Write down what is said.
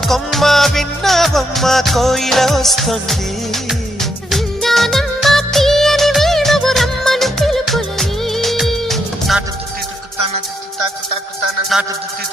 కొమ్మ విన్నావమ్మ కోయిల వస్తుంది. విన్నానమ్మా తీయని వేణువు రమ్మను పిలుపులని. నాటు దుత్తి దుక్కుతాన దుత్తి తాకు తాకుతాన నాటు దుత్తి